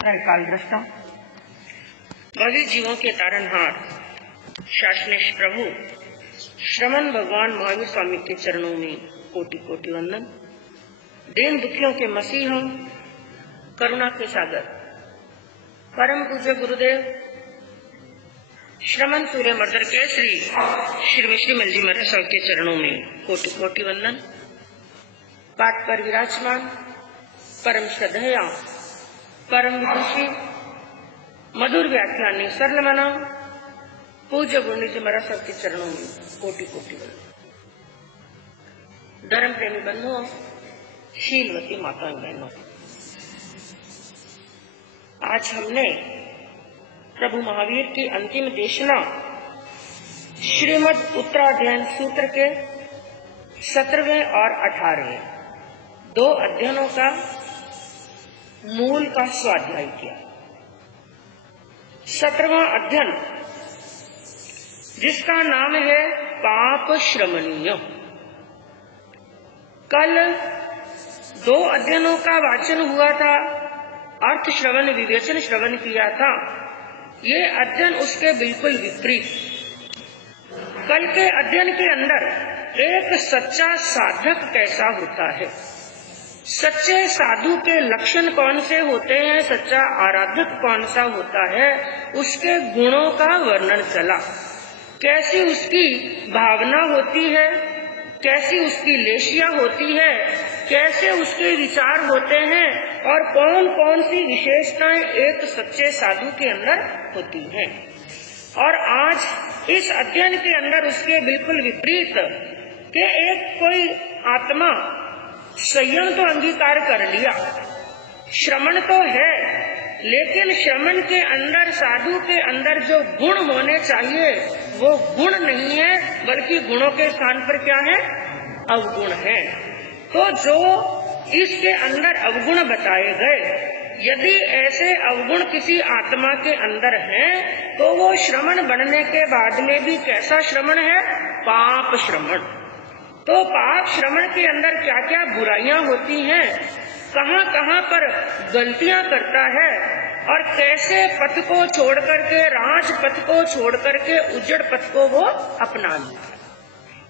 काल दृष्टा भवी जीवों के तारनहार शासनेश प्रभु श्रमण भगवान महावीर स्वामी के चरणों में कोटि कोटि वंदन। दीन दुखियों के मसीह, करुणा के सागर, परम पूज्य गुरुदेव श्रमण सूर्य मर्दर के श्री श्रीमल जी महाराज साहब के चरणों में कोटि कोटि वंदन। पाठ पर विराजमान परम श्रद्धेया परम विदुषी मधुर व्याख्यानी सरल मना पूज्य गुरु जी महाराज साहब के चरणों में कोटि कोटि वंदन। धर्म प्रेमी बंधुओं, शीलवती माताएं बहनों, आज हमने प्रभु महावीर की अंतिम देशना श्रीमद उत्तराध्ययन सूत्र के 17वें और 18वें दो अध्ययनों का मूल का स्वाध्याय किया। 17वां अध्ययन जिसका नाम है पाप श्रमणीय। कल दो अध्ययनों का वाचन हुआ था, अर्थ श्रवण विवेचन श्रवण किया था। ये अध्ययन उसके बिल्कुल विपरीत। कल के अध्ययन के अंदर एक सच्चा साधक कैसा होता है, सच्चे साधु के लक्षण कौन से होते हैं, सच्चा आराधक कौन सा होता है, उसके गुणों का वर्णन चला। कैसी उसकी भावना होती है, कैसी उसकी लेशिया होती है, कैसे उसके विचार होते हैं और कौन कौन सी विशेषताएं एक सच्चे साधु के अंदर होती हैं। और आज इस अध्ययन के अंदर उसके बिल्कुल विपरीत के एक कोई आत्मा संयम तो अंगीकार कर लिया, श्रमण तो है, लेकिन श्रमण के अंदर साधु के अंदर जो गुण होने चाहिए वो गुण नहीं है, बल्कि गुणों के स्थान पर क्या है, अवगुण है। तो जो इसके अंदर अवगुण बताए गए, यदि ऐसे अवगुण किसी आत्मा के अंदर हैं तो वो श्रमण बनने के बाद में भी कैसा श्रमण है, पाप श्रमण। तो पाप श्रमण के अंदर क्या क्या बुराइयां होती हैं, कहाँ कहाँ पर गलतियां करता है और कैसे पथ को छोड़ करके, राज पथ को छोड़ करके उजड़ पथ को वो अपना लिया,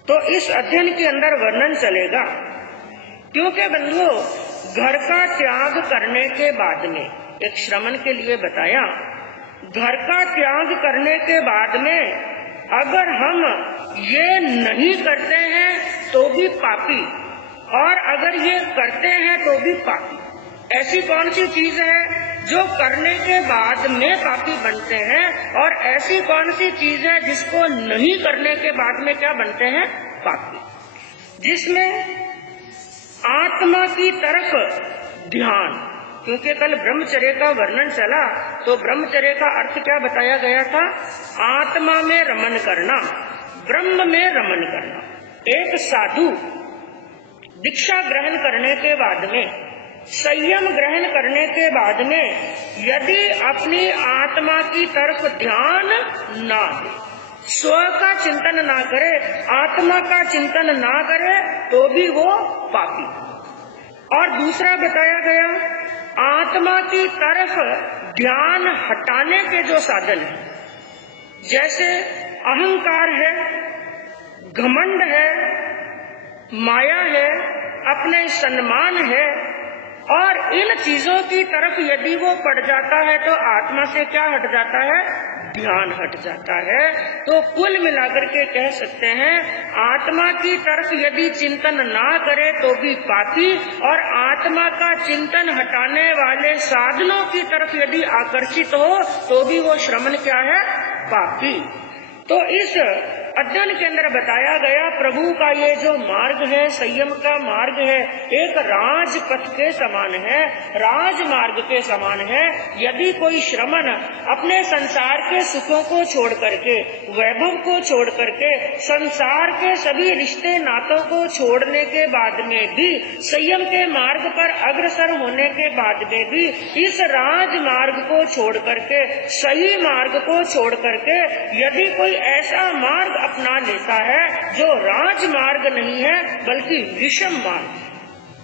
तो इस अध्ययन के अंदर वर्णन चलेगा। क्योंकि बंधुओं, घर का त्याग करने के बाद में, एक श्रमण के लिए बताया, घर का त्याग करने के बाद में अगर हम ये नहीं करते हैं तो भी पापी, और अगर ये करते हैं तो भी पापी। ऐसी कौन सी चीज है जो करने के बाद में पापी बनते हैं, और ऐसी कौन सी चीज है जिसको नहीं करने के बाद में क्या बनते हैं, पापी। जिसमें आत्मा की तरफ ध्यान, क्योंकि कल ब्रह्मचर्य का वर्णन चला, तो ब्रह्मचर्य का अर्थ क्या बताया गया था, आत्मा में रमन करना, ब्रह्म में रमन करना। एक साधु दीक्षा ग्रहण करने के बाद में, संयम ग्रहण करने के बाद में यदि अपनी आत्मा की तरफ ध्यान ना दे, स्व का चिंतन ना करे, आत्मा का चिंतन ना करे, तो भी वो पापी। और दूसरा बताया गया, आत्मा की तरफ ध्यान हटाने के जो साधन है, जैसे अहंकार है, घमंड है, माया है, अपने सम्मान है, और इन चीजों की तरफ यदि वो पड़ जाता है तो आत्मा से क्या हट जाता है, ध्यान हट जाता है। तो कुल मिलाकर के कह सकते हैं, आत्मा की तरफ यदि चिंतन ना करे तो भी पापी, और आत्मा का चिंतन हटाने वाले साधनों की तरफ यदि आकर्षित हो तो भी वो श्रमण क्या है, पापी। तो इस अध्ययन के अंदर बताया गया, प्रभु का ये जो मार्ग है, संयम का मार्ग है, एक राजपथ के समान है, राजमार्ग के समान है। यदि कोई श्रमण अपने संसार के सुखों को छोड़ करके, वैभव को छोड़ करके, संसार के सभी रिश्ते नातों को छोड़ने के बाद में भी, संयम के मार्ग पर अग्रसर होने के बाद में भी, इस राजमार्ग को छोड़ करके, सही मार्ग को छोड़ करके यदि कोई ऐसा मार्ग अपना लेता है जो राजमार्ग नहीं है बल्कि विषम मार्ग,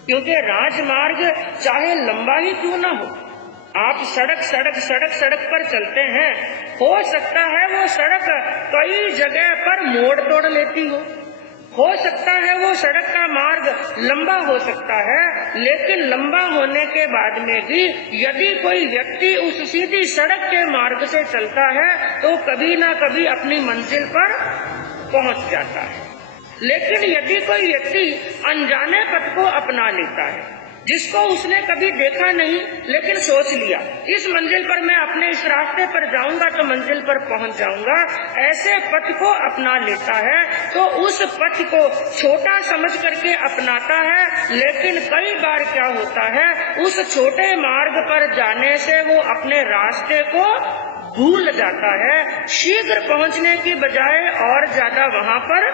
क्योंकि राजमार्ग चाहे लंबा ही क्यों ना हो, आप सड़क सड़क सड़क सड़क पर चलते हैं, हो सकता है वो सड़क कई जगह पर मोड़ तोड़ लेती हो सकता है वो सड़क का मार्ग लंबा हो सकता है, लेकिन लंबा होने के बाद में भी यदि कोई व्यक्ति उस सीधी सड़क के मार्ग से चलता है तो कभी ना कभी अपनी मंजिल पर पहुंच जाता है। लेकिन यदि कोई व्यक्ति अनजाने पथ को अपना लेता है, जिसको उसने कभी देखा नहीं लेकिन सोच लिया इस मंजिल पर मैं अपने इस रास्ते पर जाऊंगा तो मंजिल पर पहुंच जाऊंगा, ऐसे पथ को अपना लेता है तो उस पथ को छोटा समझ करके अपनाता है। लेकिन कई बार क्या होता है, उस छोटे मार्ग पर जाने से वो अपने रास्ते को भूल जाता है, शीघ्र पहुंचने की बजाय और ज्यादा वहां पर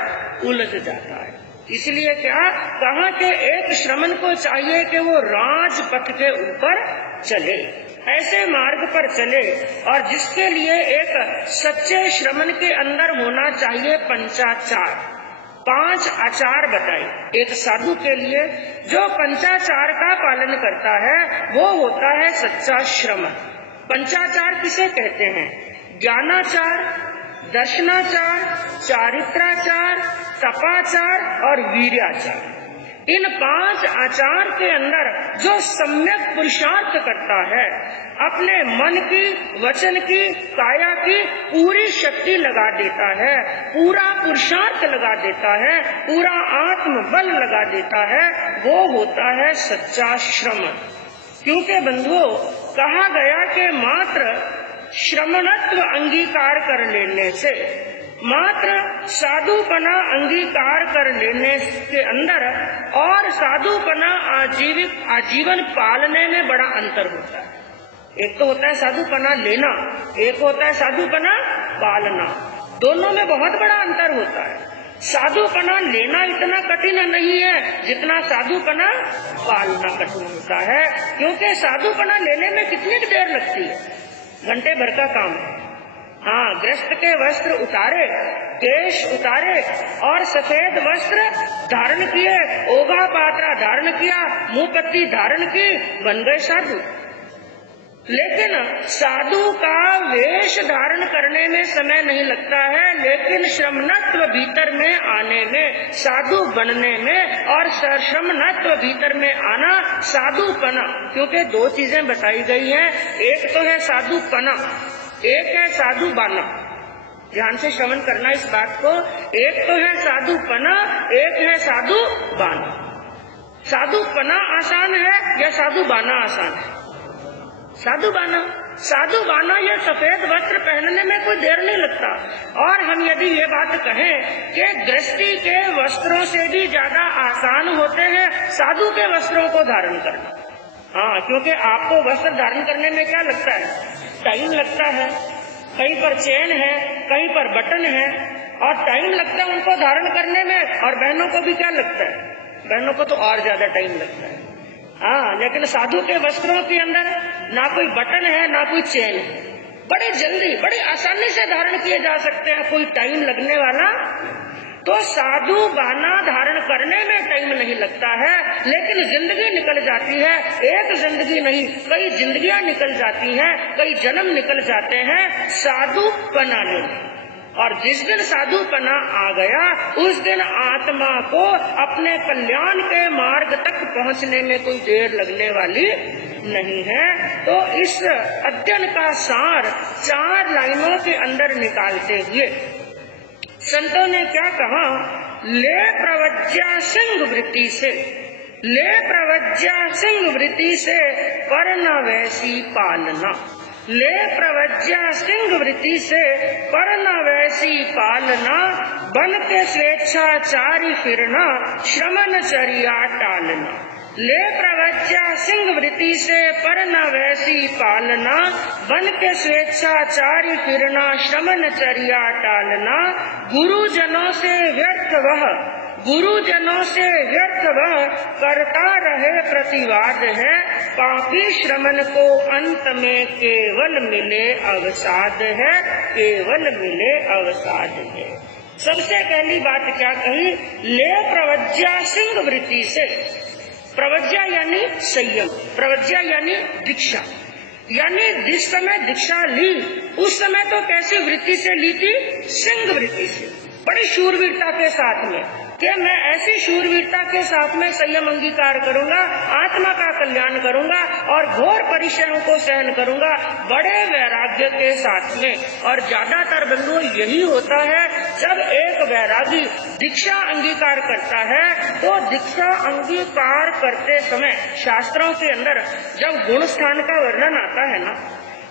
उलझ जाता है। इसलिए क्या कहा कि एक श्रमण को चाहिए कि वो राजपथ के ऊपर चले, ऐसे मार्ग पर चले, और जिसके लिए एक सच्चे श्रमण के अंदर होना चाहिए पंचाचार, 5 आचार बताए। एक साधु के लिए जो पंचाचार का पालन करता है वो होता है सच्चा श्रमण। पंचाचार किसे कहते हैं? ज्ञानाचार, दर्शनाचार, चारित्राचार, तपाचार और वीर्याचार। इन 5 आचार के अंदर जो सम्यक पुरुषार्थ करता है, अपने मन की, वचन की, काया की पूरी शक्ति लगा देता है, पूरा पुरुषार्थ लगा देता है, पूरा आत्म बल लगा देता है, वो होता है सच्चा श्रमण। क्योंकि बंधुओं, कहा गया कि मात्र श्रमणत्व अंगीकार कर लेने से, मात्र साधुपना अंगीकार कर लेने के अंदर और साधुपना आजीवन पालने में बड़ा अंतर होता है। एक तो होता है साधुपना लेना, एक होता है साधुपना पालना। दोनों में बहुत बड़ा अंतर होता है। साधुपना लेना इतना कठिन नहीं है जितना साधुपना पालना कठिन होता है। क्योंकि साधुपना लेने में कितनी देर लगती है? घंटे भर का काम है। हाँ, गृहस्थ के वस्त्र उतारे, केश उतारे और सफेद वस्त्र धारण किए, ओघा पात्रा धारण किया, मुंह पत्ती धारण की, बन गए साधु। लेकिन साधु का वेश धारण करने में समय नहीं लगता है, लेकिन श्रमणत्व भीतर में आने में, साधु बनने में और श्रमणत्व भीतर में आना साधुपना। क्योंकि 2 चीजें बताई गई हैं, एक तो है साधुपना, एक है साधु बाना। ध्यान से श्रवण करना इस बात को। एक तो है साधुपना, एक है साधु बाना। साधुपना आसान है या साधु बाना आसान है? साधु बाना। साधु बाना ये सफेद वस्त्र पहनने में कोई देर नहीं लगता। और हम यदि ये बात कहें कि गृहस्थी के वस्त्रों से भी ज्यादा आसान होते हैं साधु के वस्त्रों को धारण करना। हाँ, क्योंकि आपको वस्त्र धारण करने में क्या लगता है? टाइम लगता है। कहीं पर चेन है, कहीं पर बटन है, और टाइम लगता है उनको धारण करने में। और बहनों को भी क्या लगता है? बहनों को तो और ज्यादा टाइम लगता है। हाँ, लेकिन साधु के वस्त्रों के अंदर ना कोई बटन है ना कोई चेन है, बड़े जल्दी बड़ी आसानी से धारण किए जा सकते हैं, कोई टाइम लगने वाला। तो साधु बाना धारण करने में टाइम नहीं लगता है, लेकिन जिंदगी निकल जाती है। एक जिंदगी नहीं, कई जिंदगियां निकल जाती हैं, कई जन्म निकल जाते हैं साधु पना लेने। और जिस दिन साधुपना आ गया उस दिन आत्मा को अपने कल्याण के मार्ग तक पहुंचने में कोई देर लगने वाली नहीं है। तो इस अध्ययन का सार 4 लाइनों के अंदर निकालते हुए संतों ने क्या कहा? ले प्रवज्या सिंह वृत्ति से, ले प्रवज्या सिंह वृत्ति से पर न वैसी पालना। ले प्रवज्या सिंह वृत्ति से पर न वैसी पालना, बन के स्वेच्छाचारी फिरना, श्रमण चर्या टालना। ले प्रवज्या सिंह वृत्ति से पर न वैसी पालना, बन के स्वेच्छाचारी फिरना, श्रमण चर्या टालना। गुरुजनों से व्यर्थ वह, गुरुजनों से व्यर्थ वह करता रहे प्रतिवाद है, पापी श्रमण को अंत में केवल मिले अवसाद है, केवल मिले अवसाद है। सबसे पहली बात क्या कही? ले प्रवज्या सिंह वृत्ति से। प्रवज्या यानी संयम, प्रवज्या यानी दीक्षा। यानी जिस समय दीक्षा ली उस समय तो कैसी वृत्ति से ली थी? सिंह वृत्ति से, बड़ी शूरवीरता के साथ में कि मैं ऐसी शूरवीरता के साथ में संयम अंगीकार करूंगा, आत्मा का कल्याण करूंगा और घोर परिश्रम को सहन करूंगा बड़े वैराग्य के साथ में। और ज्यादातर बंधुओं यही होता है, जब एक वैरागी दीक्षा अंगीकार करता है तो दीक्षा अंगीकार करते समय शास्त्रों के अंदर जब गुण स्थान का वर्णन आता है ना,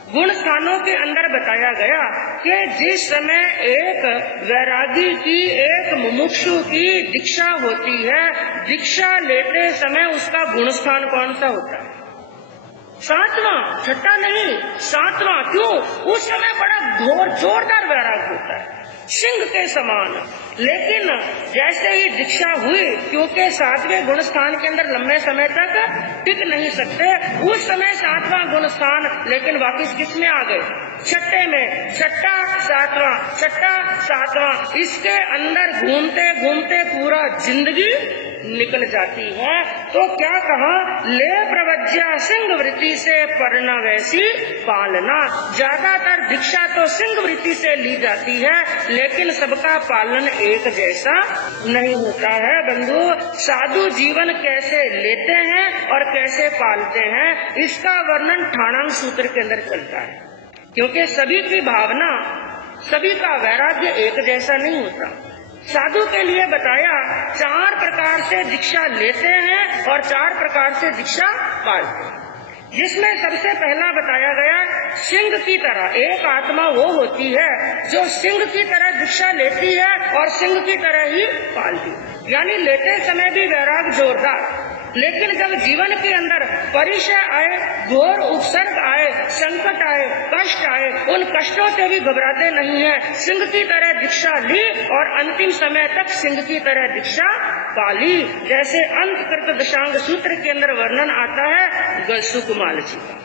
गुण स्थानों के अंदर बताया गया कि जिस समय एक वैरागी की, एक मुमुक्षु की दीक्षा होती है, दीक्षा लेते समय उसका गुण स्थान कौन सा होता है? 7वां, छठा नहीं, 7वां। क्यों? उस समय बड़ा जोरदार वैराग होता है, सिंह के समान। लेकिन जैसे ही दीक्षा हुई, क्योंकि 7वें गुण स्थान के अंदर लंबे समय तक टिक नहीं सकते, उस समय 7वां गुण स्थान, लेकिन वापिस किस में आ गए? छठे में। छठा 7वां, छठा 7वां, इसके अंदर घूमते घूमते पूरा जिंदगी निकल जाती है। तो क्या कहा? ले प्रवज्या सिंह वृत्ति से परना वैसी पालना। ज्यादातर दीक्षा तो सिंह वृत्ति से ली जाती है, लेकिन सबका पालन एक जैसा नहीं होता है। बंधु, साधु जीवन कैसे लेते हैं और कैसे पालते हैं, इसका वर्णन ठाणांग सूत्र के अंदर चलता है। क्योंकि सभी की भावना, सभी का वैराग्य एक जैसा नहीं होता। साधु के लिए बताया 4 प्रकार से दीक्षा लेते हैं और 4 प्रकार से दीक्षा पालते हैं। जिसमें सबसे पहला बताया गया सिंह की तरह। एक आत्मा वो होती है जो सिंह की तरह दीक्षा लेती है और सिंह की तरह ही पालती है। यानी लेते समय भी वैराग जोरदार, लेकिन जब जीवन के अंदर परिचय आए, घोर उपसर्ग आए, संकट आए, कष्ट आए, उन कष्टों से भी घबराते नहीं है। सिंह की तरह दीक्षा ली और अंतिम समय तक सिंह की तरह दीक्षा पाली। जैसे अंतकृत दशांग सूत्र के अंदर वर्णन आता है सुकुमार जी का।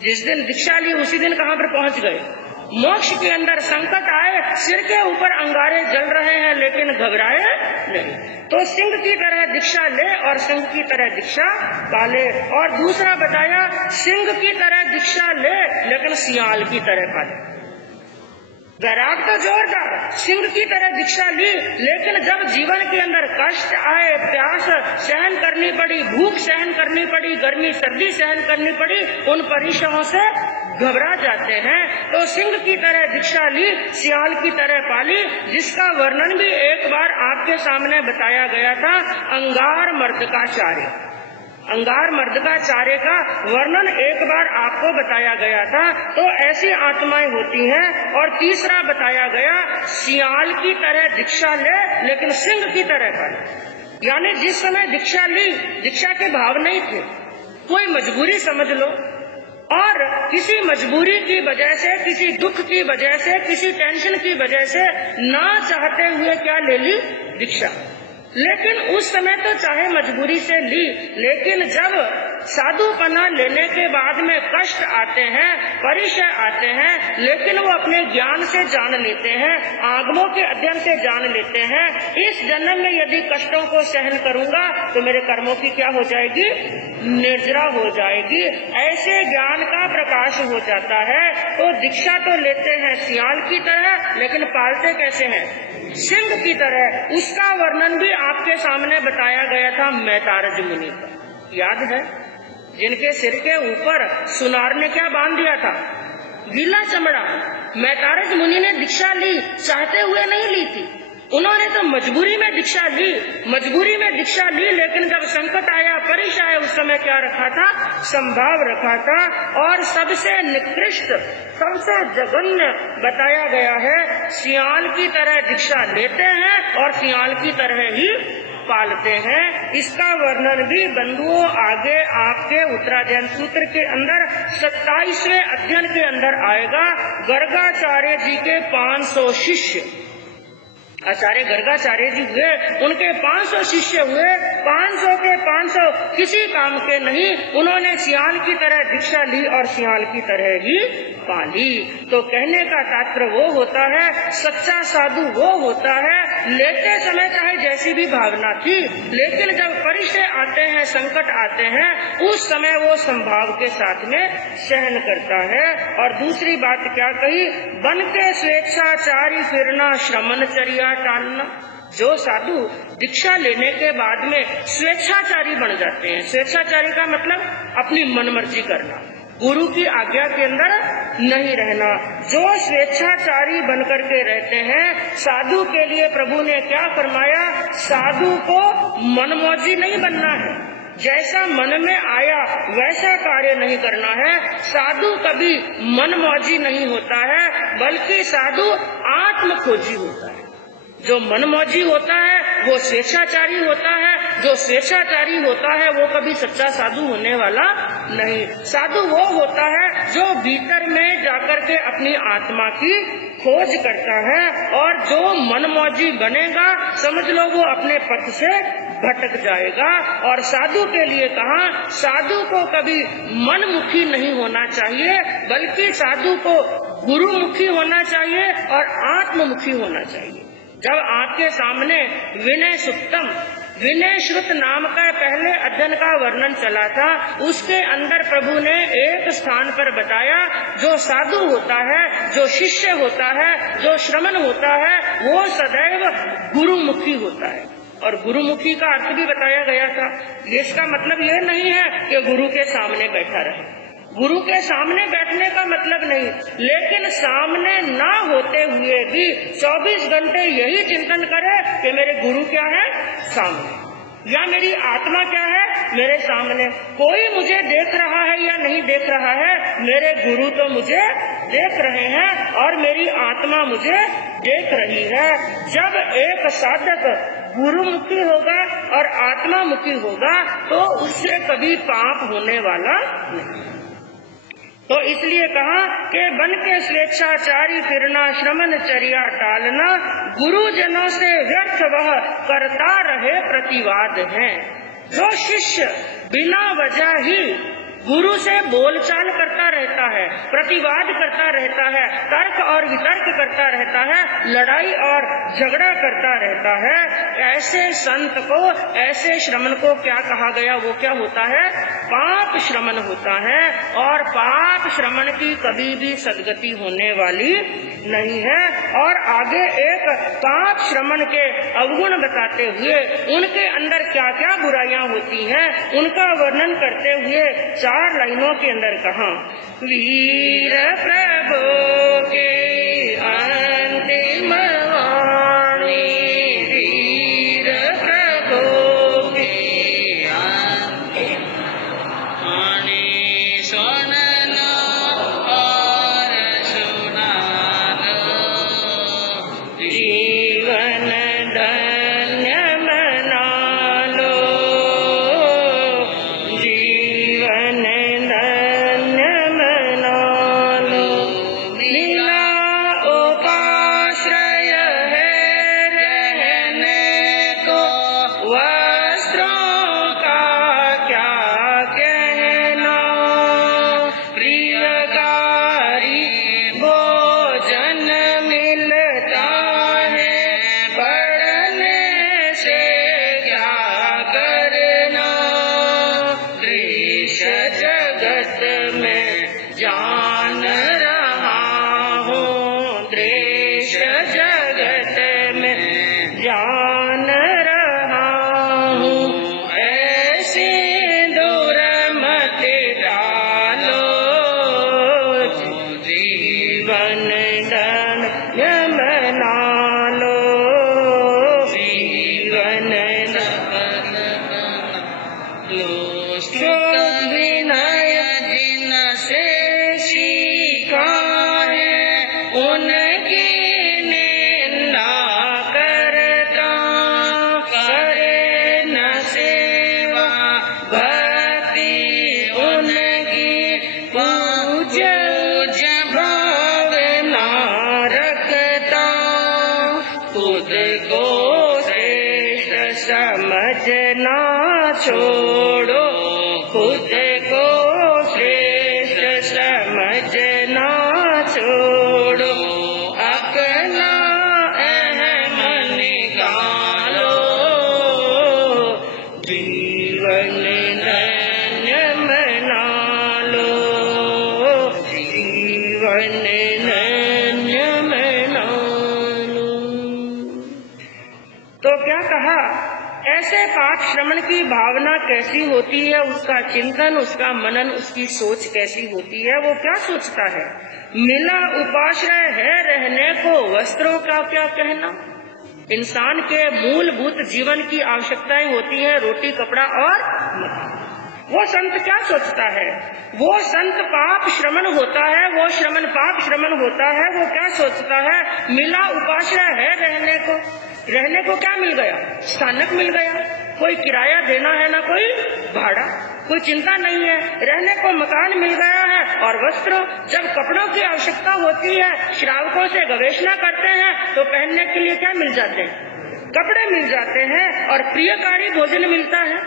जिस दिन दीक्षा ली उसी दिन कहाँ पर पहुंच गए? मोक्ष के अंदर। संकट आए, सिर के ऊपर अंगारे जल रहे हैं, लेकिन घबराए नहीं। तो सिंह की तरह दीक्षा ले और सिंह की तरह दीक्षा पाले। और दूसरा बताया सिंह की तरह दीक्षा ले लेकिन सियाल की तरह पाले। वैराग तो जोरदार, सिंह की तरह दीक्षा ली, लेकिन जब जीवन के अंदर कष्ट आए, प्यास सहन करनी पड़ी, भूख सहन करनी पड़ी, गर्मी सर्दी सहन करनी पड़ी, उन परीक्षाओं से घबरा जाते हैं। तो सिंह की तरह दीक्षा ली, सियाल की तरह पाली, जिसका वर्णन भी एक बार आपके सामने बताया गया था, अंगार मर्दकाचार्य। अंगार मर्दकाचार्य का वर्णन एक बार आपको बताया गया था। तो ऐसी आत्माएं होती हैं। और तीसरा बताया गया सियाल की तरह दीक्षा ले लेकिन सिंह की तरह पाले। यानी जिस समय दीक्षा ली, दीक्षा के भाव नहीं थे, कोई मजबूरी समझ लो, और किसी मजबूरी की वजह से, किसी दुख की वजह से, किसी टेंशन की वजह से ना चाहते हुए क्या ले ली? दीक्षा। लेकिन उस समय तो चाहे मजबूरी से ली, लेकिन जब साधुपना लेने के बाद में कष्ट आते हैं, परिचय आते हैं, लेकिन वो अपने ज्ञान से जान लेते हैं, आगमों के अध्ययन से जान लेते हैं, इस जन्म में यदि कष्टों को सहन करूंगा तो मेरे कर्मों की क्या हो जाएगी? निर्जरा हो जाएगी। ऐसे ज्ञान का प्रकाश हो जाता है। तो दीक्षा तो लेते हैं सियाल की तरह, लेकिन पालते कैसे हैं? सिंह की तरह। उसका वर्णन भी आपके सामने बताया गया था मैतारज मुनि का, याद है? जिनके सिर के ऊपर सुनार ने क्या बांध दिया था? गीला चमड़ा। मैतारज मुनि ने दीक्षा ली, चाहते हुए नहीं ली थी, उन्होंने तो मजबूरी में दीक्षा ली, मजबूरी में दीक्षा ली, लेकिन जब संकट आया, परीक्षा आया, उस समय क्या रखा था? संभाव रखा था। और सबसे निकृष्ट, सबसे जघन्य बताया गया है, सियाल की तरह दीक्षा लेते हैं और सियाल की तरह ही पालते हैं। इसका वर्णन भी बंधुओं आगे आपके उत्तराध्ययन सूत्र के अंदर 27वें अध्ययन के अंदर आएगा। गर्गाचार्य जी के 500 शिष्य, आचार्य गर्गाचार्य जी हुए, उनके 500 शिष्य हुए, 500 के 500 किसी काम के नहीं, उन्होंने सियाल की तरह दीक्षा ली और सियाल की तरह ही पाली। तो कहने का तात्पर्य वो होता है, सच्चा साधु वो होता है लेते समय चाहे जैसी भी भावना थी, लेकिन जब परिचय आते हैं, संकट आते हैं, उस समय वो संभाव के साथ में सहन करता है। और दूसरी बात क्या कही, बन के स्वेच्छाचारी फिरना, श्रमणचर्या टालना। जो साधु दीक्षा लेने के बाद में स्वेच्छाचारी बन जाते हैं, स्वेच्छाचारी का मतलब अपनी मनमर्जी करना, गुरु की आज्ञा के अंदर नहीं रहना। जो स्वेच्छाचारी बनकर के रहते हैं, साधु के लिए प्रभु ने क्या फरमाया, साधु को मनमौजी नहीं बनना है, जैसा मन में आया वैसा कार्य नहीं करना है। साधु कभी मनमौजी नहीं होता है, बल्कि साधु आत्मखोजी होता है। जो मनमौजी होता है वो स्वेच्छाचारी होता है, जो स्वेच्छाचारी होता है वो कभी सच्चा साधु होने वाला नहीं। साधु वो होता है जो भीतर में जाकर के अपनी आत्मा की खोज करता है, और जो मनमौजी बनेगा समझ लो वो अपने पथ से भटक जाएगा। और साधु के लिए कहा, साधु को कभी मनमुखी नहीं होना चाहिए, बल्कि साधु को गुरुमुखी होना चाहिए और आत्ममुखी होना चाहिए। जब आपके सामने विनय सुक्तम, विनय श्रुत नाम का पहले अध्ययन का वर्णन चला था, उसके अंदर प्रभु ने एक स्थान पर बताया, जो साधु होता है, जो शिष्य होता है, जो श्रमण होता है, वो सदैव गुरुमुखी होता है। और गुरुमुखी का अर्थ भी बताया गया था। इसका मतलब ये नहीं है कि गुरु के सामने बैठा रहे, गुरु के सामने बैठने का मतलब नहीं, लेकिन सामने ना होते हुए भी 24 घंटे यही चिंतन करे कि मेरे गुरु क्या है सामने, या मेरी आत्मा क्या है मेरे सामने। कोई मुझे देख रहा है या नहीं देख रहा है, मेरे गुरु तो मुझे देख रहे हैं और मेरी आत्मा मुझे देख रही है। जब एक साधक गुरुमुखी होगा और आत्मामुखी होगा तो उससे कभी पाप होने वाला नहीं। तो इसलिए कहा कि बन के स्वेच्छाचारी फिरना, श्रमणचर्या टालना, गुरुजनों से व्यर्थ वह करता रहे प्रतिवाद है। जो शिष्य बिना वजह ही गुरु से बोलचाल करता रहता है, प्रतिवाद करता रहता है, तर्क और वितर्क करता रहता है, लड़ाई और झगड़ा करता रहता है, ऐसे संत को, ऐसे श्रमण को क्या कहा गया, वो क्या होता है, पाप श्रमण होता है। और पाप श्रमण की कभी भी सद्गति होने वाली नहीं है। और आगे एक पाप श्रमण के अवगुण बताते हुए उनके अंदर क्या क्या बुराइयां होती हैं उनका वर्णन करते हुए 4 लाइनों के अंदर कहा, वीर प्रभु के अंतिम वाणी, वीर प्रभु के अंतिम वाणी, सुनना और सुनाना, जीवन धन्य मना लो, जीवन धन्य मना लो। मिला उपाश्रय है रहने को, वस्त्रों का क्या कहना, प्रियकारी भोजन मिलता है, पढ़ने से क्या करना, देश जगत में जान रहा हूँ, देश जगत में जान रहा हूँ, ऐसी दूर मत डालो, जीवन धन्य बना लो, जीवन धन्य लो। विनय जिन से सीखा है, उनकी निंदा करता, करे न सेवा भक्ति उनकी, पूज्य भावना रखता, खुद को श्रेष्ठ समझना छोड़ो, खुद को श्रेष्ठ समझना छोड़ो, अपना अहम अनन्य मैं नानू। तो क्या कहा, ऐसे पाठ श्रवण की भावना कैसी होती है, उसका चिंतन, उसका मनन, उसकी सोच कैसी होती है, वो क्या सोचता है। मिला उपाश्रय है रहने को, वस्त्रों का क्या कहना। इंसान के मूलभूत जीवन की आवश्यकताएं होती है रोटी, कपड़ा और मकान। वो संत क्या सोचता है, वो संत पाप श्रवण होता है, वो श्रवण पाप श्रवण होता है, वो क्या सोचता है, मिला उपाश्रय है रहने को। रहने को क्या मिल गया, स्थानक मिल गया, कोई किराया देना है ना कोई भाड़ा, कोई चिंता नहीं है, रहने को मकान मिल गया है। और वस्त्र, जब कपड़ों की आवश्यकता होती है, श्रावकों से गवेषणा करते हैं तो पहनने के लिए क्या मिल जाते हैं, कपड़े मिल जाते हैं। और प्रियकारी भोजन मिलता है,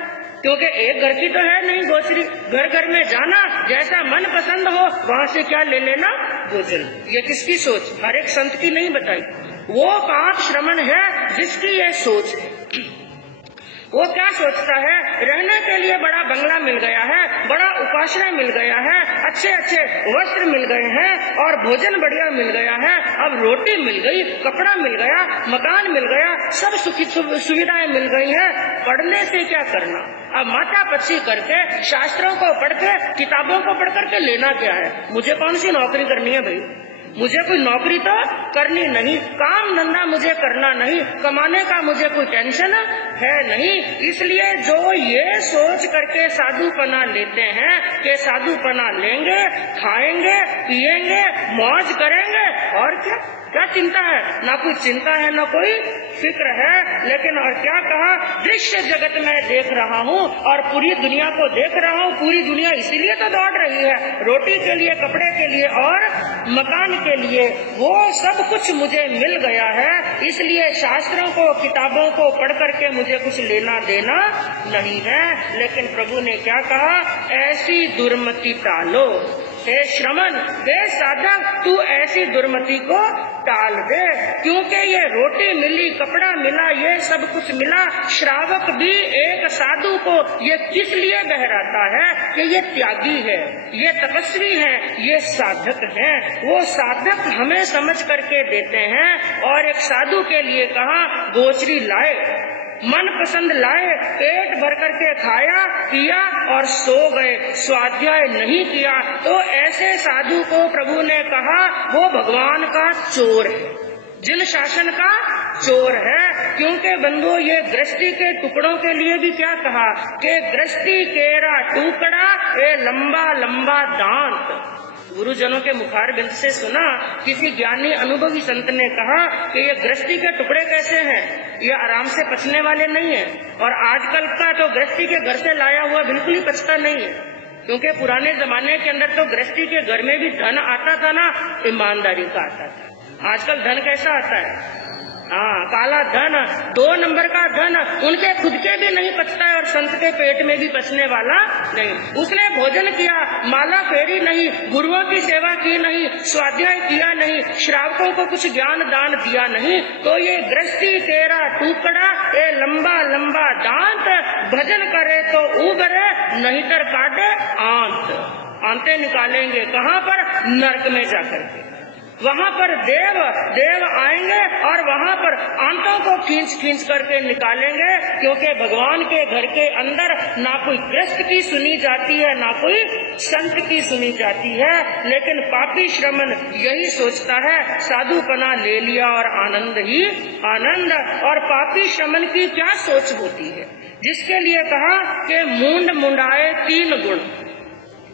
क्योंकि एक घर की तो है नहीं गोचरी, घर घर में जाना, जैसा मन पसंद हो वहाँ से क्या ले लेना, भोजन। ये किसकी सोच, हर एक संत की नहीं बताई, वो पाप श्रवण है जिसकी ये सोच है। वो क्या सोचता है, रहने के लिए बड़ा बंगला मिल गया है, बड़ा उपाश्रय मिल गया है, अच्छे अच्छे वस्त्र मिल गए हैं और भोजन बढ़िया मिल गया है, अब रोटी मिल गई, कपड़ा मिल गया, मकान मिल गया, सब सुखी सुविधाएं मिल गई है, पढ़ने से क्या करना। अब माता पच्ची करके, शास्त्रों को पढ़ के, किताबों को पढ़ करके लेना क्या है, मुझे कौन सी नौकरी करनी है भाई, मुझे कोई नौकरी तो करनी नहीं, काम धंधा मुझे करना नहीं, कमाने का मुझे कोई टेंशन है नहीं। इसलिए जो ये सोच करके साधुपना लेते हैं कि साधुपना लेंगे, खाएंगे, पिएंगे, मौज करेंगे, और क्या चिंता है, ना कोई चिंता है ना कोई फिक्र है। लेकिन और क्या कहा, दृश्य जगत में देख रहा हूँ और पूरी दुनिया को देख रहा हूँ, पूरी दुनिया इसीलिए तो दौड़ रही है, रोटी के लिए, कपड़े के लिए और मकान के लिए, वो सब कुछ मुझे मिल गया है। इसलिए शास्त्रों को, किताबों को पढ़ करके मुझे कुछ लेना देना नहीं है। लेकिन प्रभु ने क्या कहा, ऐसी दुर्मति टालो, हे श्रमण, हे साधक, तू ऐसी दुर्मति को टाल दे, क्योंकि ये रोटी मिली, कपड़ा मिला, ये सब कुछ मिला। श्रावक भी एक साधु को ये किस लिए बहराता है कि ये त्यागी है, ये तपस्वी है, ये साधक है। वो साधक हमें समझ करके देते हैं। और एक साधु के लिए कहा, गोचरी लाए, मन पसंद लाए, पेट भर करके खाया, पिया और सो गए, स्वाध्याय नहीं किया, तो ऐसे साधु को प्रभु ने कहा वो भगवान का चोर है, जिन शासन का चोर है। क्योंकि बंधु, ये गृहस्थी के टुकड़ों के लिए भी क्या कहा कि गृहस्थी केरा टुकड़ा, ये लंबा लंबा दांत। गुरुजनों के मुखार बिंद से सुना, किसी ज्ञानी अनुभवी संत ने कहा कि ये गृहस्थी के टुकड़े कैसे हैं, ये आराम से पचने वाले नहीं है। और आजकल का तो गृहस्थी के घर से लाया हुआ बिल्कुल ही पचता नहीं है, क्योंकि पुराने जमाने के अंदर तो गृहस्थी के घर में भी धन आता था ना, ईमानदारी का आता था। आजकल धन कैसा आता है, काला धन, 2 नंबर का धन, उनके खुद के भी नहीं पचता है और संत के पेट में भी पचने वाला नहीं। उसने भोजन किया, माला फेरी नहीं, गुरुओं की सेवा की नहीं, स्वाध्याय किया नहीं, श्रावकों को कुछ ज्ञान दान दिया नहीं, तो ये गृहस्थी तेरा टुकड़ा, ये लंबा लंबा दांत, भजन करे तो उबरे, नहीं तर काटे आंत। आंतें निकालेंगे कहाँ पर, नरक में जाकर के। वहाँ पर देव आएंगे और वहाँ पर आंतों को खींच करके निकालेंगे, क्योंकि भगवान के घर के अंदर ना कोई गृहस्थ की सुनी जाती है, ना कोई संत की सुनी जाती है। लेकिन पापी श्रमण यही सोचता है, साधुपना ले लिया और आनंद ही आनंद। और पापी श्रमण की क्या सोच होती है, जिसके लिए कहा कि मूंड मुंडाए 3 गुण।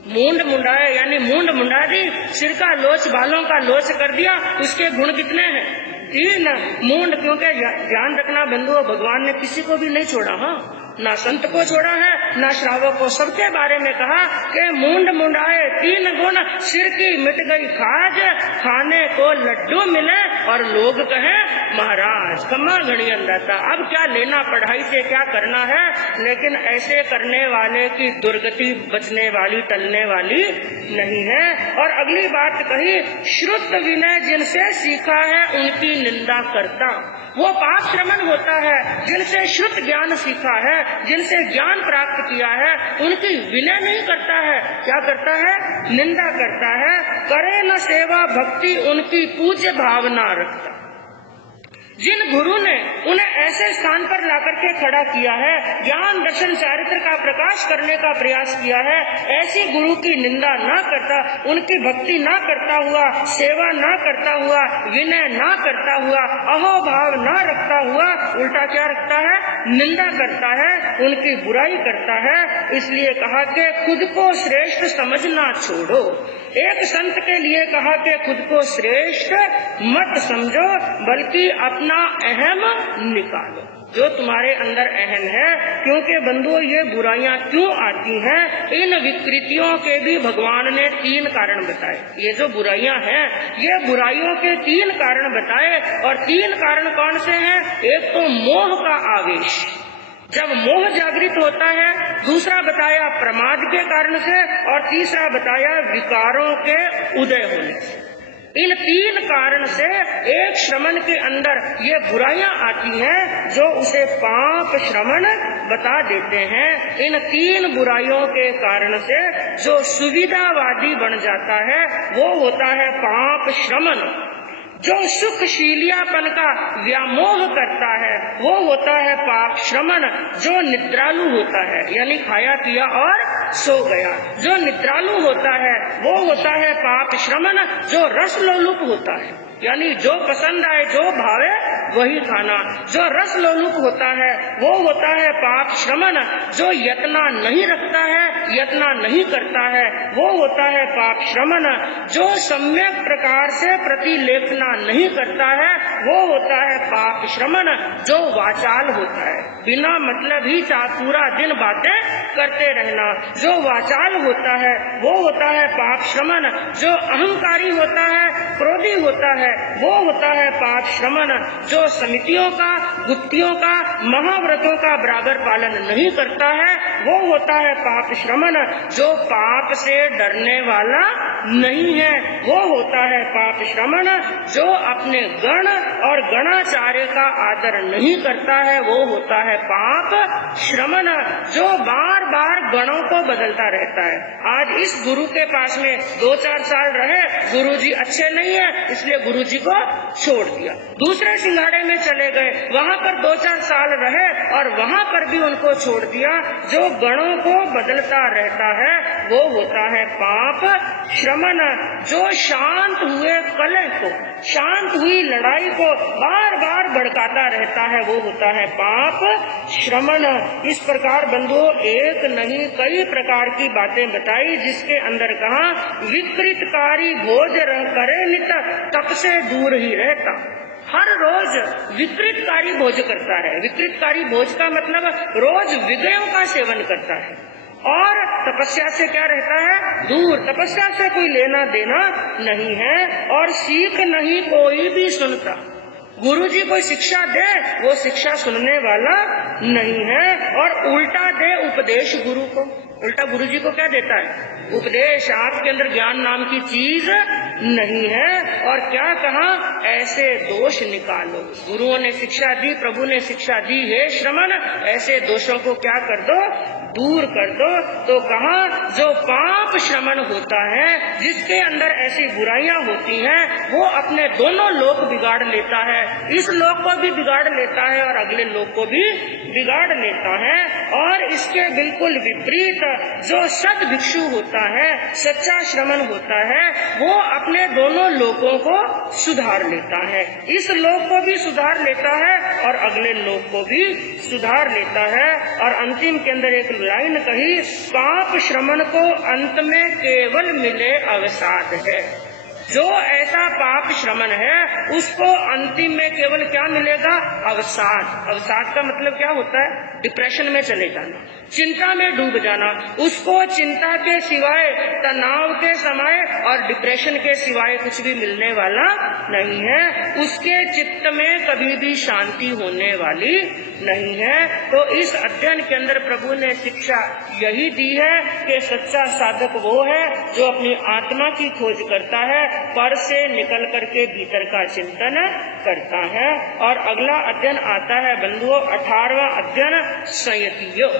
मूंड मुंडाए यानी मूंड मुंडा दी, सिर का लोच, बालों का लोच कर दिया, उसके गुण कितने हैं, 3 मूंड। क्योंकि ध्यान रखना बंधुओं, भगवान ने किसी को भी नहीं छोड़ा, ना संत को छोड़ा है, ना श्रावक को, सबके बारे में कहा कि मूंड मुंडाए 3 गुण, सिर की मिट गई खाज, खाने को लड्डू मिले और लोग कहें महाराज खम्मा घड़ी अंदाता। अब क्या लेना पढ़ाई से, क्या करना है, लेकिन ऐसे करने वाले की दुर्गति बचने वाली, टलने वाली नहीं है। और अगली बात कही, श्रुत विनय जिनसे सीखा है उनकी निंदा करता। वो पाप श्रमण होता है जिनसे श्रुत ज्ञान सीखा है, जिनसे ज्ञान प्राप्त किया है, उनकी विनय नहीं करता है। क्या करता है? निंदा करता है। करे न सेवा भक्ति उनकी पूज्य भावना रखता। जिन गुरु ने उन्हें ऐसे स्थान पर लाकर के खड़ा किया है, ज्ञान दर्शन चारित्र का प्रकाश करने का प्रयास किया है, ऐसी गुरु की निंदा ना करता, उनकी भक्ति ना करता हुआ, सेवा ना करता हुआ, विनय ना करता हुआ, अहोभाव ना रखता हुआ, उल्टा क्या रखता है? निंदा करता है, उनकी बुराई करता है। इसलिए कहा कि खुद को श्रेष्ठ समझना छोड़ो। एक संत के लिए कहा कि खुद को श्रेष्ठ मत समझो, बल्कि अपना अहम निकालो, जो तुम्हारे अंदर अहम है। क्योंकि बंधुओं, ये बुराइयां क्यों आती हैं? इन विकृतियों के भी भगवान ने 3 कारण बताए। ये जो बुराइयां हैं, ये बुराइयों के 3 कारण बताए। और 3 कारण कौन से हैं? एक तो मोह का आवेश, जब मोह जागृत होता है, दूसरा बताया प्रमाद के कारण से, और तीसरा बताया विकारों के उदय होने से। इन 3 कारण से एक श्रमण के अंदर ये बुराइयां आती हैं, जो उसे पाप श्रमण बता देते हैं। इन 3 बुराइयों के कारण से जो सुविधावादी बन जाता है, वो होता है पाप श्रमण। जो सुखशीलियापन का व्यामोह करता है, वो होता है पाप श्रमण। जो निद्रालु होता है, यानी खाया पिया और सो गया, जो निद्रालु होता है, वो होता है पाप श्रमण। जो रसलोलुप होता है, यानी जो पसंद आए, जो भावे वही खाना, जो रस लोलुप होता है, वो होता है पाप श्रमण। जो यत्ना नहीं रखता है, यत्ना नहीं करता है, वो होता है पाप श्रमण। जो सम्यक प्रकार से प्रतिलेखना नहीं करता है, वो होता है पाप श्रमण। जो वाचाल होता है, बिना मतलब ही पूरा दिन बातें करते रहना, जो वाचाल होता है, वो होता है पाप श्रमण। जो अहंकारी होता है, क्रोधी होता है, वो होता है पाप श्रमण। जो समितियों का, गुप्तियों का, महाव्रतों का बराबर पालन नहीं करता है, वो होता है पाप श्रमण। जो पाप से डरने वाला नहीं है, वो होता है पाप श्रमण। जो अपने गण और गणाचार्य का आदर नहीं करता है, वो होता है पाप श्रमण। जो बार बार गणों को बदलता रहता है, आज इस गुरु के पास में 2-4 साल रहे, गुरुजी अच्छे नहीं है, इसलिए गुरुजी को छोड़ दिया। दूसरे सिंघाड़े में चले गए, वहाँ पर 2-4 साल रहे और वहाँ पर भी उनको छोड़ दिया। जो गणों को बदलता रहता है, वो होता है पाप श्रमण। जो शांत हुए कलह को, शांत हुई लड़ाई को बार बार भड़काता रहता है, वो होता है पाप श्रमण। इस प्रकार बंधुओं, एक नहीं कई प्रकार की बातें बताई, जिसके अंदर कहा विकृतकारी भोज करे नित तप से दूर ही रहता। हर रोज विकृतकारी भोज करता है। विकृतकारी भोज का मतलब रोज विषयों का सेवन करता है और तपस्या से क्या रहता है? दूर। तपस्या से कोई लेना देना नहीं है और सीख नहीं कोई भी सुनता। गुरुजी कोई शिक्षा दे, वो शिक्षा सुनने वाला नहीं है और उल्टा दे उपदेश गुरु को। उल्टा गुरुजी को क्या देता है? उपदेश। आपके अंदर ज्ञान नाम की चीज नहीं है। और क्या कहा? ऐसे दोष निकालो। गुरुओं ने शिक्षा दी, प्रभु ने शिक्षा दी, हे श्रमण ऐसे दोषों को क्या कर दो? दूर कर दो। तो कहा जो पाप श्रमण होता है, जिसके अंदर ऐसी बुराइयां होती हैं, वो अपने दोनों लोक बिगाड़ लेता है। इस लोक को भी बिगाड़ लेता है और अगले लोक को भी बिगाड़ लेता है। और इसके बिल्कुल विपरीत जो सद भिक्षु होता है, सच्चा श्रमण होता है, वो अपने दोनों लोकों को सुधार लेता है। इस लोक को भी सुधार लेता है और अगले लोक को भी सुधार लेता है। और अंतिम के अंदर एक लाइन कही, पाप श्रमण को अंत में केवल मिले अवसाद है। जो ऐसा पाप श्रमण है, उसको अंतिम में केवल क्या मिलेगा? अवसाद। अवसाद का मतलब क्या होता है? डिप्रेशन में चले जाना। चिंता में डूब जाना, उसको चिंता के सिवाय, तनाव के समय और डिप्रेशन के सिवाय कुछ भी मिलने वाला नहीं है। उसके चित्त में कभी भी शांति होने वाली नहीं है। तो इस अध्ययन के अंदर प्रभु ने शिक्षा यही दी है कि सच्चा साधक वो है जो अपनी आत्मा की खोज करता है, पर से निकल करके भीतर का चिंतन करता है। और अगला अध्ययन आता है बंधुओं 18वां अध्ययन संयतियों।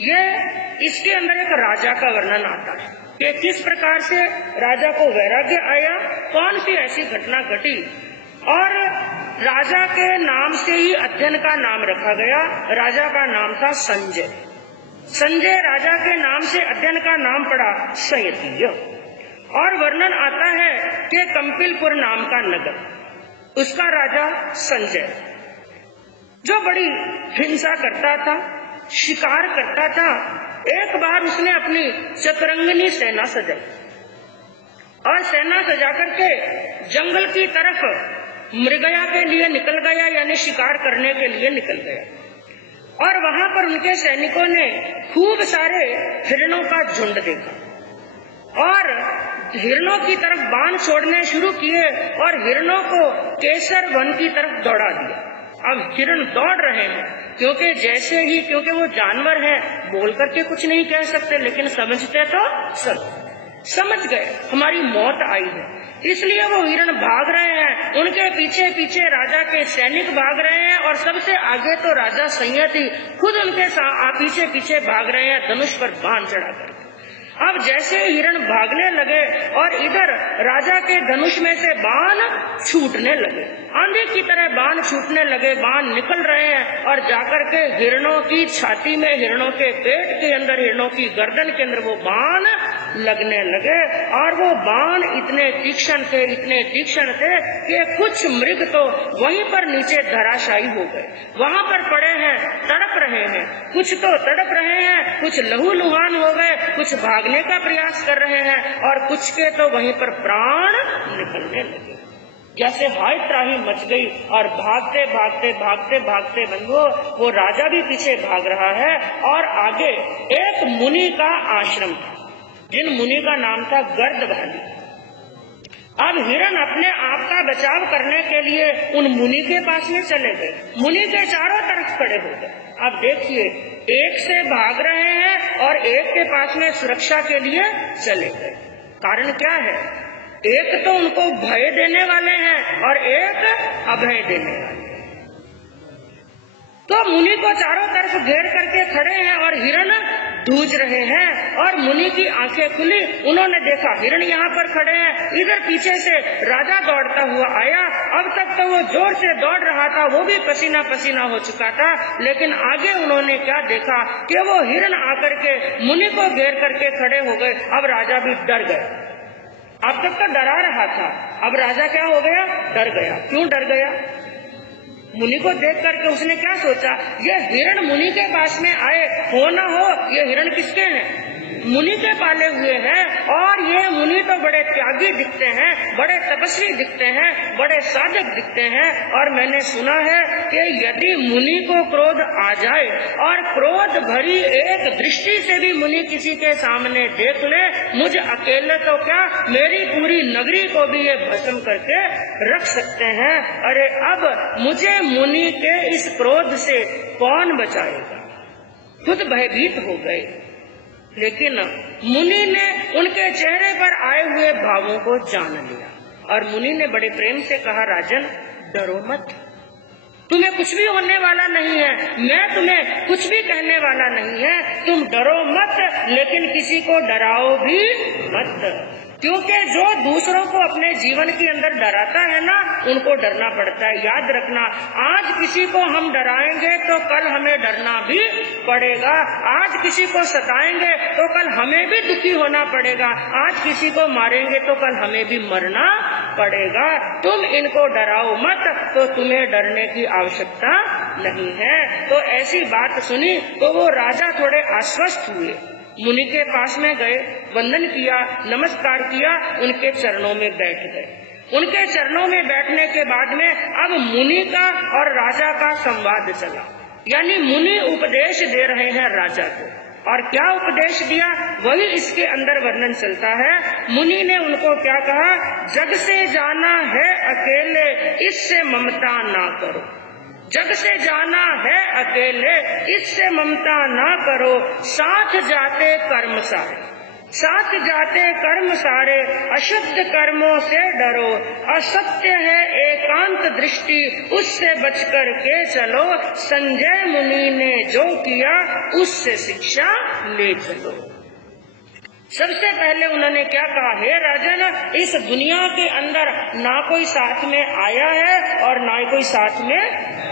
ये इसके अंदर एक राजा का वर्णन आता है कि किस प्रकार से राजा को वैराग्य आया, कौन सी ऐसी घटना घटी। और राजा के नाम से ही अध्ययन का नाम रखा गया। राजा का नाम था संजय। संजय राजा के नाम से अध्ययन का नाम पड़ा संयतीय। और वर्णन आता है कि कंपिलपुर नाम का नगर, उसका राजा संजय, जो बड़ी हिंसा करता था, शिकार करता था। एक बार उसने अपनी चतुरंगिनी सेना सजाई और सेना सजा करके जंगल की तरफ मृगया के लिए निकल गया, यानी शिकार करने के लिए निकल गया। और वहां पर उनके सैनिकों ने खूब सारे हिरणों का झुंड देखा और हिरणों की तरफ बाण छोड़ने शुरू किए और हिरणों को केसर वन की तरफ दौड़ा दिया। अब हिरण दौड़ रहे हैं क्योंकि वो जानवर हैं, बोल करके कुछ नहीं कह सकते, लेकिन समझते तो सब समझ गए हमारी मौत आई है, इसलिए वो हिरण भाग रहे हैं। उनके पीछे पीछे राजा के सैनिक भाग रहे हैं और सबसे आगे तो राजा संयति खुद उनके पीछे पीछे भाग रहे हैं, धनुष पर बाण चढ़ाकर। अब जैसे हिरण भागने लगे और इधर राजा के धनुष में से बाण छूटने लगे, आंधी की तरह बाण छूटने लगे, बाण निकल रहे हैं और जाकर के हिरणों की छाती में, हिरणों के पेट के अंदर, हिरणों की गर्दन के अंदर वो बाण लगने लगे। और वो बाण इतने तीक्ष्ण थे कि कुछ मृग तो वहीं पर नीचे धराशायी हो गए, वहां पर पड़े हैं, तड़प रहे हैं। कुछ तो तड़प रहे हैं, कुछ लहूलुहान हो गए, कुछ भागने का प्रयास कर रहे हैं और कुछ के तो वहीं पर प्राण निकलने लगे। जैसे हाय त्राही मच गई और भागते भागते भागते भागते बंधुओं वो राजा भी पीछे भाग रहा है। और आगे एक मुनि का आश्रम था, जिन मुनि का नाम था गर्दभाली। अब हिरण अपने आप का बचाव करने के लिए उन मुनि के पास में चले गए, मुनि के चारों तरफ खड़े हो गए। अब देखिए, एक से भाग रहे हैं और एक के पास में सुरक्षा के लिए चले गए। कारण क्या है? एक तो उनको भय देने वाले हैं और एक अभय देने वाले। तो मुनि को चारों तरफ घेर करके खड़े हैं और हिरण जूझ रहे हैं। और मुनि की आंखें खुली, उन्होंने देखा हिरण यहाँ पर खड़े हैं, इधर पीछे से राजा दौड़ता हुआ आया। अब तक तो वो जोर से दौड़ रहा था, वो भी पसीना पसीना हो चुका था, लेकिन आगे उन्होंने क्या देखा कि वो हिरण आकर के मुनि को घेर करके खड़े हो गए। अब राजा भी डर गए, अब तक तो डरा रहा था, अब राजा क्या हो गया? डर गया। क्यों डर गया? मुनि को देख करके उसने क्या सोचा, ये हिरण मुनि के पास में आए, हो ना हो ये हिरण किसके हैं? मुनि के पाले हुए हैं। और ये मुनि तो बड़े त्यागी दिखते हैं, बड़े तपस्वी दिखते हैं, बड़े साधक दिखते हैं। और मैंने सुना है कि यदि मुनि को क्रोध आ जाए और क्रोध भरी एक दृष्टि से भी मुनि किसी के सामने देख ले, मुझे अकेले तो क्या, मेरी पूरी नगरी को भी ये भस्म करके रख सकते हैं। अरे अब मुझे मुनि के इस क्रोध से कौन बचाएगा? खुद भयभीत हो गए। लेकिन मुनि ने उनके चेहरे पर आए हुए भावों को जान लिया और मुनि ने बड़े प्रेम से कहा, राजन डरो मत, तुम्हें कुछ भी होने वाला नहीं है, मैं तुम्हें कुछ भी कहने वाला नहीं है, तुम डरो मत, लेकिन किसी को डराओ भी मत। क्योंकि जो दूसरों को अपने जीवन के अंदर डराता है ना, उनको डरना पड़ता है। याद रखना, आज किसी को हम डराएंगे तो कल हमें डरना भी पड़ेगा। आज किसी को सताएंगे तो कल हमें भी दुखी होना पड़ेगा। आज किसी को मारेंगे तो कल हमें भी मरना पड़ेगा। तुम इनको डराओ मत, तो तुम्हें डरने की आवश्यकता नहीं है। तो ऐसी बात सुनी तो वो राजा थोड़े आश्वस्त हुए, मुनि के पास में गए, वंदन किया, नमस्कार किया, उनके चरणों में बैठ गए। उनके चरणों में बैठने के बाद में अब मुनि का और राजा का संवाद चला। यानी मुनि उपदेश दे रहे हैं राजा को। और क्या उपदेश दिया वही इसके अंदर वर्णन चलता है। मुनि ने उनको क्या कहा, जग से जाना है अकेले, इससे ममता ना करो। जग से जाना है अकेले, इससे ममता ना करो। साथ जाते कर्म सारे, साथ जाते कर्म सारे, अशुद्ध कर्मों से डरो। असत्य है एकांत दृष्टि, उससे बचकर के चलो। संजय मुनि ने जो किया, उससे शिक्षा ले चलो। सबसे पहले उन्होंने क्या कहा, हे राजन, इस दुनिया के अंदर ना कोई साथ में आया है और ना कोई साथ में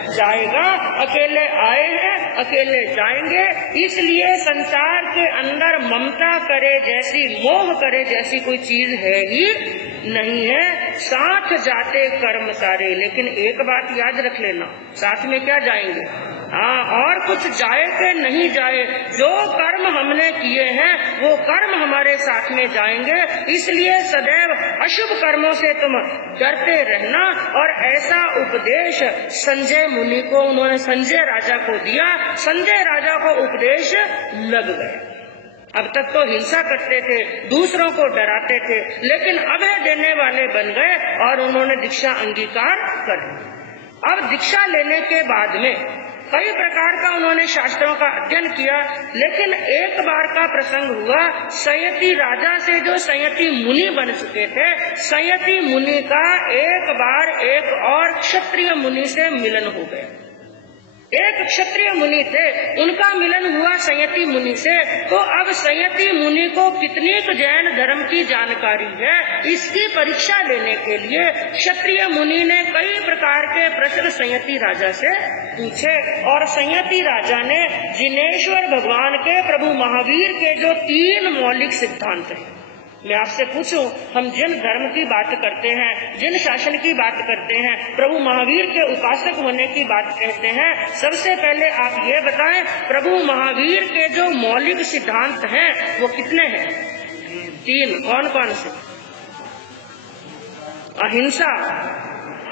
जाएगा। अकेले आए हैं, अकेले जाएंगे। इसलिए संसार के अंदर ममता करे जैसी, मोह करे जैसी कोई चीज है ही नहीं है। साथ जाते कर्म सारे। लेकिन एक बात याद रख लेना, साथ में क्या जाएंगे? हाँ, और कुछ जाए के नहीं जाए, जो कर्म हमने किए हैं वो कर्म हमारे साथ में जाएंगे। इसलिए सदैव अशुभ कर्मों से तुम डरते रहना। और ऐसा उपदेश संजय मुनि को, उन्होंने संजय राजा को दिया। संजय राजा को उपदेश लग गया। अब तक तो हिंसा करते थे, दूसरों को डराते थे, लेकिन अभय देने वाले बन गए और उन्होंने दीक्षा अंगीकार कर ली। अब दीक्षा लेने के बाद में कई प्रकार का उन्होंने शास्त्रों का अध्ययन किया। लेकिन एक बार का प्रसंग हुआ, संयति राजा से जो संयति मुनि बन चुके थे, संयति मुनि का एक बार एक और क्षत्रिय मुनि से मिलन हो गया। एक क्षत्रिय मुनि थे, उनका मिलन हुआ संयति मुनि से। तो अब संयति मुनि को कितनी जैन धर्म की जानकारी है, इसकी परीक्षा लेने के लिए क्षत्रिय मुनि ने कई प्रकार के प्रश्न संयति राजा से पूछे। और संयति राजा ने जिनेश्वर भगवान के, प्रभु महावीर के जो 3 मौलिक सिद्धांत हैं, मैं आपसे पूछूं, हम जिन धर्म की बात करते हैं, जिन शासन की बात करते हैं, प्रभु महावीर के उपासक होने की बात कहते हैं, सबसे पहले आप ये बताएं, प्रभु महावीर के जो मौलिक सिद्धांत हैं वो कितने हैं? 3। कौन कौन से? अहिंसा,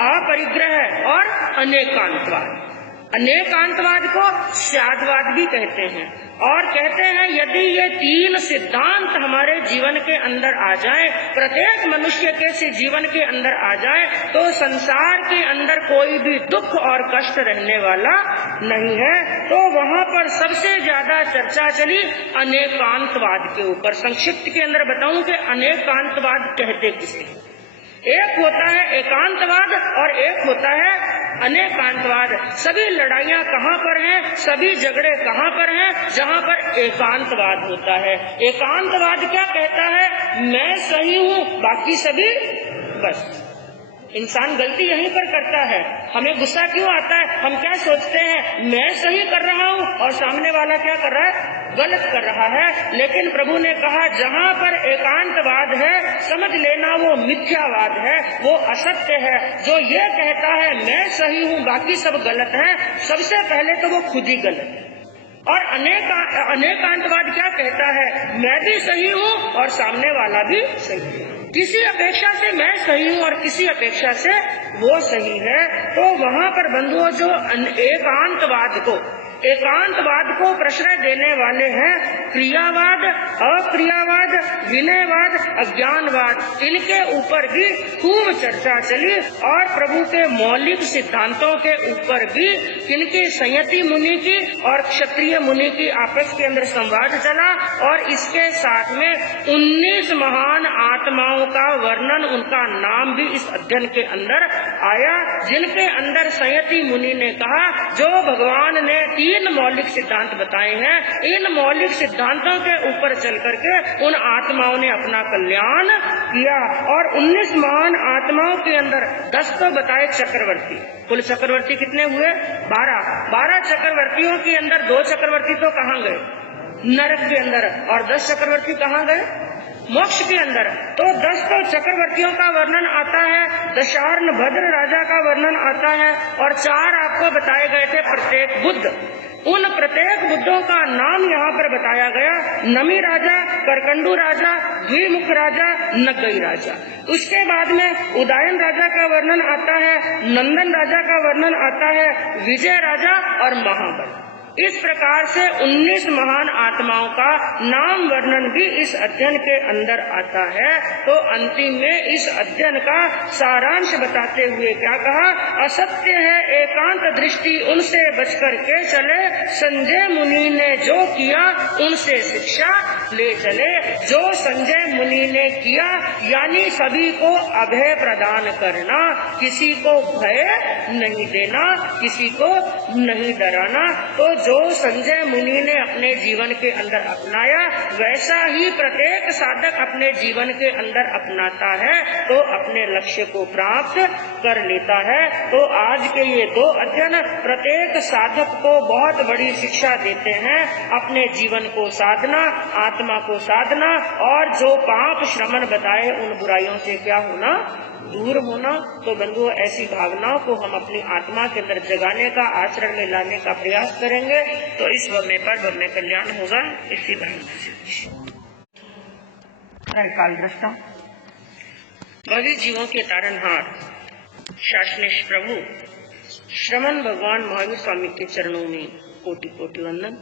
अपरिग्रह और अनेकांतवाद। अनेकांतवाद को स्यादवाद भी कहते हैं। और कहते हैं यदि ये 3 सिद्धांत हमारे जीवन के अंदर आ जाए, प्रत्येक मनुष्य के जीवन के अंदर आ जाए, तो संसार के अंदर कोई भी दुख और कष्ट रहने वाला नहीं है। तो वहाँ पर सबसे ज्यादा चर्चा चली अनेकांतवाद के ऊपर। संक्षिप्त के अंदर बताऊं कि अनेकांतवाद कहते किसे? एक होता है एकांतवाद और एक होता है अनेकांतवाद। सभी लड़ाइयाँ कहाँ पर हैं, सभी झगड़े कहाँ पर हैं? जहाँ पर एकांतवाद होता है। एकांतवाद क्या कहता है? मैं सही हूँ, बाकी सभी बस। इंसान गलती यहीं पर करता है। हमें गुस्सा क्यों आता है? हम क्या सोचते हैं, मैं सही कर रहा हूँ और सामने वाला क्या कर रहा है? गलत कर रहा है। लेकिन प्रभु ने कहा जहाँ पर एकांतवाद है, समझ लेना वो मिथ्यावाद है, वो असत्य है। जो ये कहता है मैं सही हूँ बाकी सब गलत है, सबसे पहले तो वो खुद ही गलत है। और अनेकांतवाद क्या कहता है? मैं भी सही हूँ और सामने वाला भी सही है। किसी अपेक्षा से मैं सही हूँ और किसी अपेक्षा से वो सही है। तो वहाँ पर बंधुओं जो एकांतवाद को प्रश्रय देने वाले हैं क्रियावाद, अक्रियावाद, विनयवाद, अज्ञानवाद, इनके ऊपर भी खूब चर्चा चली। और प्रभु के मौलिक सिद्धांतों के ऊपर भी इनकी संयति मुनि की और क्षत्रिय मुनि की आपस के अंदर संवाद चला। और इसके साथ में 19 महान आत्माओं का वर्णन, उनका नाम भी इस अध्ययन के अंदर आया, जिनके अंदर संयति मुनि ने कहा जो भगवान ने 3 मौलिक सिद्धांत बताए हैं, इन मौलिक सिद्धांतों के ऊपर चल करके उन आत्माओं ने अपना कल्याण किया। और 19 महान आत्माओं के अंदर 10 तो बताए चक्रवर्ती। कुल चक्रवर्ती कितने हुए? 12 चक्रवर्तियों के अंदर 2 चक्रवर्ती तो कहाँ गए? नरक के अंदर। और 10 चक्रवर्ती कहाँ गए? मोक्ष के अंदर। तो 10 तो चक्रवर्तियों का वर्णन आता है, दशार्न भद्र राजा का वर्णन आता है, और 4 आपको बताए गए थे प्रत्येक बुद्ध। उन प्रत्येक बुद्धों का नाम यहाँ पर बताया गया। नमी राजा, करकंडू राजा, द्विमुख राजा, नगई राजा। उसके बाद में उदयन राजा का वर्णन आता है, नंदन राजा का वर्णन आता है, विजय राजा और महाबल। इस प्रकार से 19 महान आत्माओं का नाम वर्णन भी इस अध्ययन के अंदर आता है। तो अंतिम में इस अध्ययन का सारांश बताते हुए क्या कहा, असत्य है एकांत दृष्टि उनसे बचकर के चले, संजय मुनि ने जो किया उनसे शिक्षा ले चले। जो संजय मुनि ने किया यानी सभी को अभय प्रदान करना, किसी को भय नहीं देना, किसी को नहीं डराना। तो जो संजय मुनि ने अपने जीवन के अंदर अपनाया वैसा ही प्रत्येक साधक अपने जीवन के अंदर अपनाता है तो अपने लक्ष्य को प्राप्त कर लेता है। तो आज के ये 2 अध्ययन प्रत्येक साधक को बहुत बड़ी शिक्षा देते हैं, अपने जीवन को साधना, आत्मा को साधना और जो पाप श्रमण बताए उन बुराइयों से क्या होना, दूर होना। तो बंधुओं, ऐसी भावनाओं को हम अपनी आत्मा के अंदर जगाने का, आचरण में लाने का प्रयास करेंगे तो इस समय पर ब्रह्म कल्याण होगा। इसी भावना से काल दृष्टा भवी जीवों के तारनहार शासनेश प्रभु श्रमण भगवान महावीर स्वामी के चरणों में कोटि कोटि वंदन।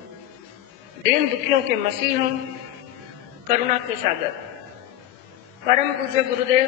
दीन दुखियों के मसीह, करुणा के सागर परम पूज्य गुरुदेव